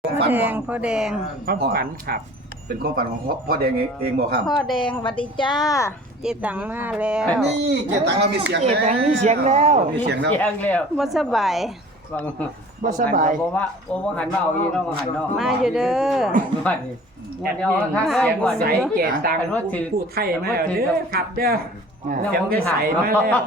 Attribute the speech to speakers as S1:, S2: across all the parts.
S1: พ่อแดง
S2: ความฝันครับ
S3: เป็นความฝันของพ่อแดงเองบอกครับ
S1: พ่อแดงสวัสดีจ้า เจตังมาแล้ว
S3: นี่เกียรตังเรามีเสียงแล้ว
S4: เกียรตังมีเสียงแล้ว
S3: มีเสียงแล้ว
S2: แล้ว
S1: บ่สบาย
S4: บ่สบาย
S2: บ่ว่าหันมาเอาอีเนาะบ่หันเนาะ
S1: มาอยู่เด้อ
S2: ว่านี่เดี๋ยวทางเสียงว่าใส่เกตตังค์ว่าถือผู้ไทยมาแล้วเด้อครับเด้อเสียงก็ใส่มาแล้ว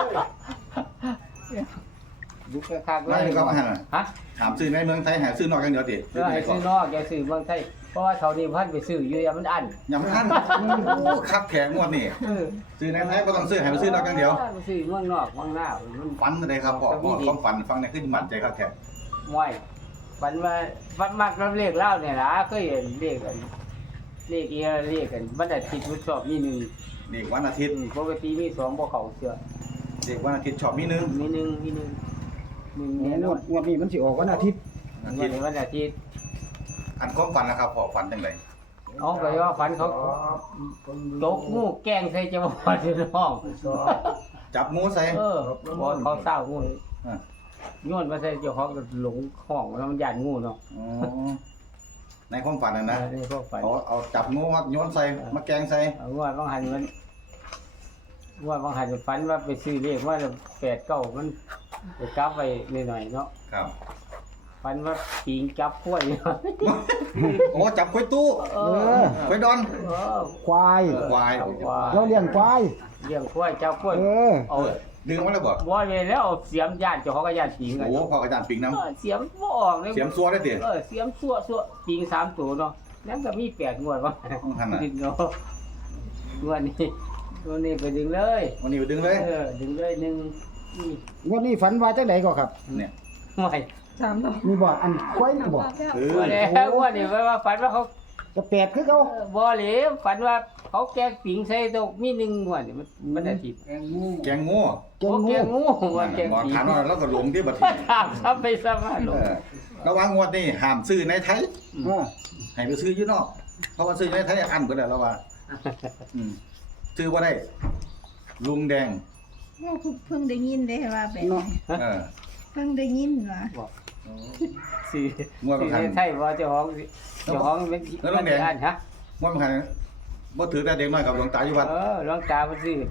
S2: ยุคคักๆเล
S3: ไม่
S2: ย
S3: ก็ฮะ
S2: ฮะ
S3: ถามซื้อในเมืองไทยหาซื้อนอกกันเดียวดิ
S2: เออไอ้ซื้อนอกอย่าซื้อเมืองไทยเพราะว่าเท่านี้พันไปซื้ออยู่อย่ามันอัน
S3: ยังท่านคักแข็งงวดนี่ซื้อในไทยก็ต้องซื้อให้ไปซื้อนอกกันเดียว
S2: ไปซื้อเมืองนอกเมืองหน้ามัน
S3: ฝันอะไรครับพ่อความฝันฟังในขึ้นมั่นใจครับแขก
S2: ม่วยฝันว่าฝันมักรับเลขเล่าเนี่ยล่ะเคยเห็นเลขกันเลขอีเลขกันวันอาทิตย์มันชอบมีหนึ่ง
S3: เด็กวันอาทิตย์
S2: ปกติมีสองบ่เข้าเชื่อ
S3: เด็กวันอาทิตย์ชอบมีนึง
S2: มีหนึ่งแน่น
S4: ง
S2: อ
S4: วน ดงวดนี้มันสิออกวันอาทิตย์
S2: วันอาทิตย์
S3: อันความฝันนะครับพ่อฝันจังได
S2: เอาไปว่าฝันเขาตกงูแกล้งใส่จะบ่ที่น้อง
S3: จับงูใส่
S2: บ่เขาเศร้างูโยนมาใส่เจ้าของหลงห้องแล้วมันย่านงูเนาะ
S3: ในความฝันนะ
S2: นี่ก็ฝัน
S3: เอาจับงูมาโยนใส่มาแกงใส่
S2: ว่าบางหันมันว่าบางหันฝันว่าไปซื้อเลขว่า8-9มันไปกลับไปหน่อยๆเนาะ
S3: ครับ
S2: ฝันว่าปิงจับกล้วย
S3: โอ้จับกล้วยตู้ กล้วยดอน
S4: ควาย
S3: ควาย
S4: เราเลี้ยงควาย
S2: เลี้ยงกล้วยจับกล้วย เอา
S3: ดึงมาแล้วบ่
S2: บ่เลยแล้วเอาเสียมย่านเจ้าของก็ย่านปิง
S3: โอ้พ่ออาจารย์ปิงน้ำ
S2: เสียมบ่ออกเลย
S3: เสียมซัวได้ติ
S2: เสียมซั่วปิง3ตัวเนาะนั้นก็มี8งวดว่า
S3: ท่านน่ะ
S2: ดึงเนาะงวดนี้ไปดึงเลย
S3: วันนี้ไปดึงเลย
S2: ดึงเลย1นี่
S4: งวดนี้ฝันว่าจังไดก็ครับ
S3: เนี่ย
S2: ไม่
S4: มีบ่อันควายนี่บ่
S2: บ่แล้วงวดนี้ว่าฝันว่าเขา
S4: ก็แปดคือเก่า
S2: บ่เลยฝันว่าเขาแกงปิงใส่ตกมี1งวดนี่มันอาทิตย์
S3: แกงงู
S4: เก่ง
S2: โอ้แก
S4: งู
S2: งงูว่าแกง
S3: นอน
S2: ปิง
S3: ทานนอนแล้วก็หลงที่บัดนี้
S2: ครับไปซะมาลง
S3: ระวังงวดนี้ห้ามซื้อในไทย
S4: เออ
S3: ให้ไปซื้ออยู่นอก เพราะว่าซื้อในไทยอันเบิดแล้วว่าซื้อบ่ได้ ลุงแดง
S1: เพิ่งได้ยินได้ว่าแบบ
S4: เนาะ
S3: เออ
S1: เพิ่งได้ยินว่า
S2: สี่
S3: งวดประคัน
S2: ใช่ว่าเจ้าของเป็น
S3: แล้วน้องแดง
S2: อันฮะ
S3: งวดประคันบ่ถือแต่เด็กน้อยกับหลวงตาอยู่วัด
S2: หลวงตาเพิ่นซื้อ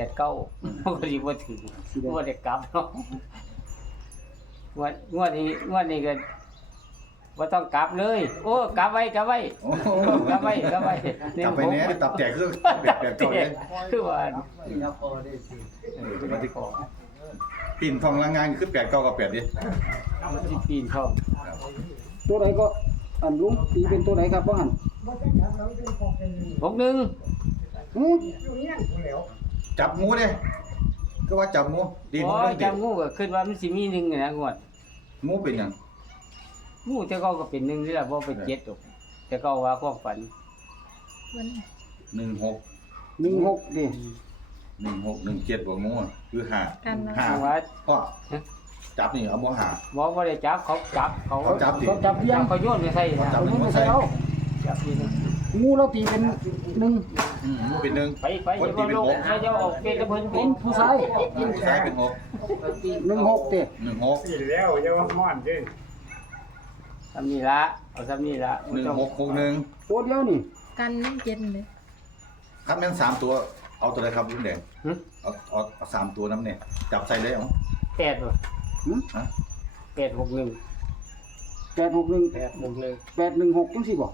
S2: 8-9มันก็สิบ่ถึงบ่ได้กลับเนาะงวดนี้ก็บ่ต้องกลับเลย โอ้กลับไว้
S3: โอ้โห
S2: กลับไว้
S3: จับไปแหน่ตับแตกคือแปดเก่าเลย
S2: คือว่า
S3: มาที่ปีนทองละงานคือ8 9กับ8ดิ
S2: สิปีนเข้า
S4: ตัวไหนก็อันลุงตีเป็นตัวไหนครับบ่หั่น
S2: 61
S4: หือ
S3: จับงูเด้ก็ว่าจับงูดี
S2: อ๋
S3: งู
S2: อ
S3: เรื่อง
S2: จำงูก็คิดว่ามันสิมี1นะงวด
S3: งูเป็นหยัง
S2: งูแต่ก็เป็น1นี่ล่ะบ่เป็น7ดอกแต่ก็ว่าความฝัน
S3: 16
S4: 16ดิ
S3: 16 17บ่งูคือ5
S1: กันนะ
S2: ว่า
S3: พ่อจับนี่เอาบ่หา
S2: บ่ได้จับเขาจับเขา
S3: เขาจับดิ
S4: ก็จับเพียง
S2: เขาโยนไปใส่นะ
S3: จับ
S4: เอามือใส่เอา
S2: จับนี่นะ
S4: งูเราตีเป็นหนึ่ง
S3: งูเป็นหนึ่ง
S2: ไปอย่ามาลงให้เจ้าออกเป็นตะเพิ่น
S4: เป็นผู้ชาย
S3: ซ้ายเป็น6
S4: 16ติ
S3: 16
S5: แล้วจะว่าม่อนด้วย
S2: ทำนี่ละเอาทำนี่ละ
S3: 1661
S4: ตัวเดียวนี่
S1: กันนี่เจ็ดเลย
S3: คันแม่น3ตัวเอาตัวใดครับลุงแดงเอา3ตัวน้ำเนี่ยจับใส่เลยเอา
S2: 8บ่
S3: ฮะ
S2: 861
S4: 861
S2: 861
S4: 816จังซี่บ่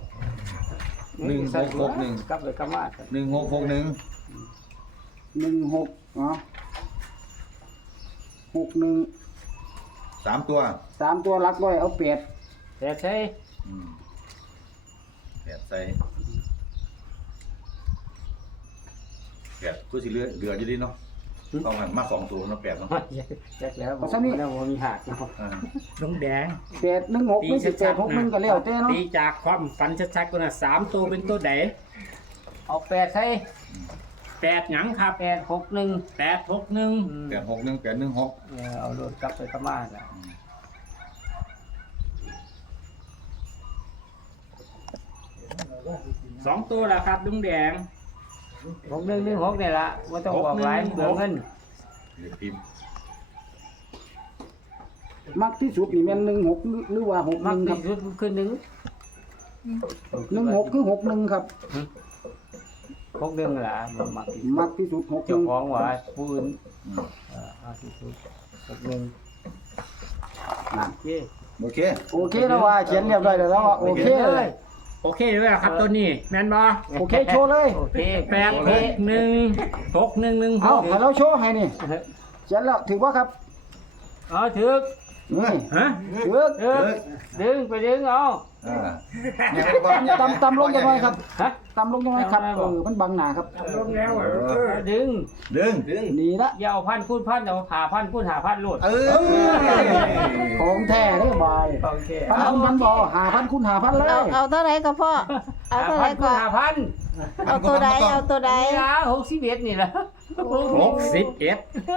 S3: 1661
S2: กลับไปกลับมา
S3: 1661
S4: 16อ๋อ61
S3: 3ตัว
S4: 3ตัวหลักร้อยเอา8
S2: แต่ใช่
S3: 8ใส่8คือสิเหลืออยู่ดิเนาะต้องหันมา2ตัวเนาะ8เนาะ
S2: แจ็คแล้วบ่มีหักเนาะ
S5: ลุงแดง
S4: 816ไม่สิ861ก็แล้วแต่เนาะ
S5: ตีจากความฝันชัดๆก็นะ3ตัวเป็นตัวไหน
S2: เอา8ใส่
S5: 8หยังครับ
S2: 861
S5: 861
S3: 861 816
S2: เอาโดดกลับไปกลับมาละ
S5: 2ตัวละครับลุงแดง
S2: 6116นี่ล่ะบ่ต้องบอกหลายเปลืองเงิน
S3: เดี๋ยวพิมพ์
S4: มักที่สุดนี่แม่น16หรือว่า
S2: มัก
S4: 61ครั
S2: ที่
S4: บ
S2: สุดคือหนึ่ง
S4: 16คือ61ครับ
S2: พกหนึ่งล่ะบ่มักที่สุด
S4: มักที่สุด
S2: เจ้าของ
S4: 61
S2: ว่าปืนเอาที่สุดพกหนึ่ง
S4: นั่น
S2: โอเค
S3: โอเค
S4: โอเคแล้วว่าเขียนเรียบร้อยแล้วว่าโอเคเลย
S5: โอเคด้วยครับตัวนี้แม่นบ่
S4: โอเคโชว์เลย
S2: โอเค
S5: 8616116
S4: เอาให้เราโชว์ให้นี่เขียนแล้วถือว่าครับ
S2: เอาถึก
S4: นี่
S5: ฮะ
S4: ถือ
S2: ถึกดึงไปดึงเอา
S3: ยังไม่ได้บอก
S4: ตำลงจังหน่อยครับ
S2: ฮะ
S4: ตำลงจังหน่อยครับมันบังหน้าครับ
S2: ดึง
S3: ดึง
S4: นี่ละ
S2: อย่าเอาพันคูณพันเอาหาพันคูณหาพันโลด
S4: ของแท้เด้อบาย
S2: โอเค
S4: พันบ่5,000คูณ5,000เลย
S1: เอาเท่าไหร่ก็พ่อเอาเท่าไหร่ก็
S2: หาพัน
S1: เอาตัวใดเอาตัวใด
S2: นี่ละ61นี่ล่ะ
S5: 61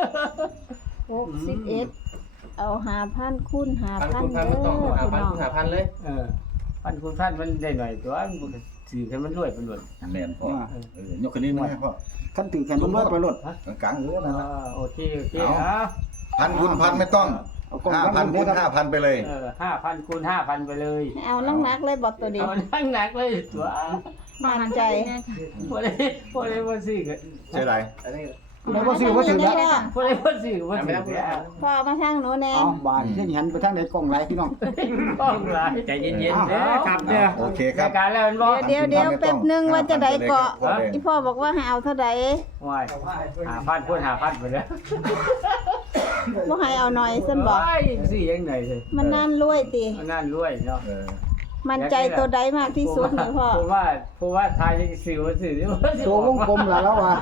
S1: 61เอา5,000คูณ5,000
S6: พัน
S1: เด้อ
S6: ต้องหา
S1: พี่
S6: พัน
S1: น้อง
S6: หาพันเลย
S2: พันคูณพันมันได้หน่อยตัวมันก็สื่อให้มันรวยไปหมด
S3: แม่นพ่อยกขึ้นนิดนึงให้พ่อ
S4: คันถือแขนมันรวยไปรถ
S3: กลางนั่นละ
S2: โอเค
S3: เ
S2: เอา
S3: อา พันคูณพันไม่ต้อง
S4: เอากล่อง
S3: 5,000คูณ5,000ไปเลย
S2: 5,000คูณ5,000ไปเลย
S1: เอานักๆเลยบ่ตัวนี้
S2: เอานั่งหนักเลยตัว
S1: มั่นใจ
S2: บ่ได้บ่ซื้อกัน
S3: ใช่ไร
S4: แล้วบ่ซื้อบ่ถือละ
S2: บ่ได้บ่ซื้อบ่ซื้อ
S1: พ่อมาทางหนูแน่
S4: เอาบาดเพิ่นหันไปทางไหนกล้องไหลพี่น้อง
S2: ต้องหลาย
S5: ใจเย็นๆเด้อครับเด้อ
S3: โอเคครั
S2: รา
S3: บ
S2: ยการแล้วมันบ่
S1: เดี๋ยวแป๊บนึงว่าจะได้เกาะ
S3: พ่อแดง
S1: อีพ่อบอกว่าให้เอาเท่าใด
S2: ว้าย5,000คูณ5,000ไปเลย
S1: บ่ให้เอาหน่อยซั่นบอก
S2: ว้ายสิยังไงเลย
S1: มันนั่นรวยติ
S2: มันนั่นรวยเนาะ
S1: มั่นใจตัวใดมากที่สุดนี่พ่อ
S2: ผมว่าทายยังสิวสิ
S4: ตัววงกลมล่ะแล้วว่า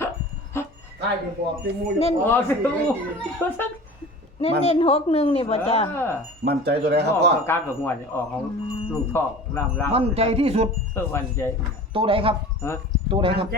S1: เน้น
S2: อ๋อสิว
S1: เน้น61นี่บ่จ้ะ
S3: มั่นใจตัวไหนครับพ่อ
S2: การประกวดออกของลูกทอกล่ำ
S4: มั่นใจที่สุด
S2: วันใจ
S4: ตัวไหนครับ
S2: ฮะ
S4: ตัวไหนครับ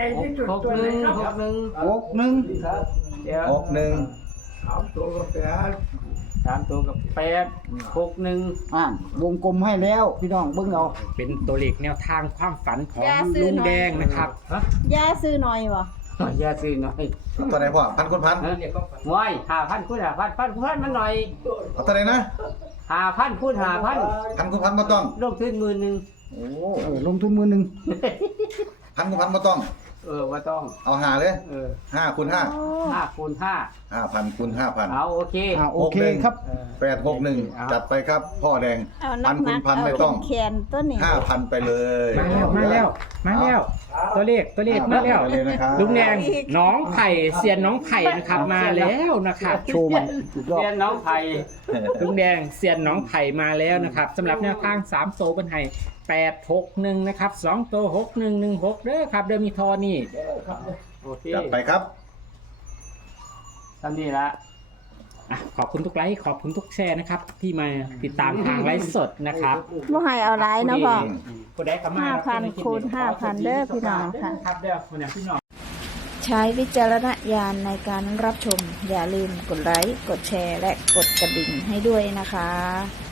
S2: 61
S4: 61
S2: เดี๋ยว
S3: 61
S2: 3ตัวกับ8 61
S4: วงกลมให้แล้วพี่น้องเบิ่งเอา
S5: เป็นตัวเลขแนวทางความฝันของลุงแดงนะครับ
S2: ฮะ
S1: ย่าซื้อหน่อยบ่
S2: อย่าซื้อหน่อย
S3: ตัวไหนพ่อพันคูณพัน
S2: ง่อย5,000คูณ5,000 1,000คูณ1,000มันหน่อย
S3: เอาตัวไหนนะ
S2: 5,000คูณ5,000
S3: พันคูณพันไม่ต้อง
S2: ลงทุน10,000
S3: โอ้
S4: ลงทุนมือหนึ่ง
S3: พันคูณพันไม่ต้อง
S2: ว่าต้อง
S3: เอาหาเลย5คูณ5
S2: 5คูณ5
S3: 5,000คูณ5,000
S2: เอาโอเค
S4: โอเคครับ
S3: 861จัดไปครับพ่อแดง
S1: เอา
S3: พันคู
S1: นั
S3: ณ
S1: กๆ
S3: พัน
S1: เอา
S3: ไม่ต้อง
S1: แขนตัวนี้
S3: 5,000ไปเลย
S5: มาแล้วตัวเลขมาแล้ว
S3: ไปเลยนะครับ
S5: ลุงแดงน้องไผ่เซียนน้องไผ่นะครับมาแล้วนะครับ
S4: โชว์มันสุดยอด
S2: เรียนน้องไผ่
S5: ลุงแดงเซียนน้องไผ่มาแล้วนะครับสำหรับแนวทาง3โตเป็นไห้861นะครับ2โต6116เด้อครับเดิมมีทอนี่
S2: โอเค
S3: จัดไปครับ
S2: ทำนี่ละ
S5: ขอบคุณทุกไลค์ขอบคุณทุกแชร์นะครับ ที่มาติดตามทางไลฟ์สดนะครับ
S1: บ่ให้เอาหลายเนาะพ่อ
S5: ผู้ใดก็มา
S1: 5,000คูณ5,000เด้อพี่น้องค่ะ
S5: ครับเด้อคนเนี่ยพี่น้อง
S1: ใช้วิจารณญาณในการรับชม อย่าลืมกดไลค์ กดแชร์ และกดกระดิ่งให้ด้วยนะคะ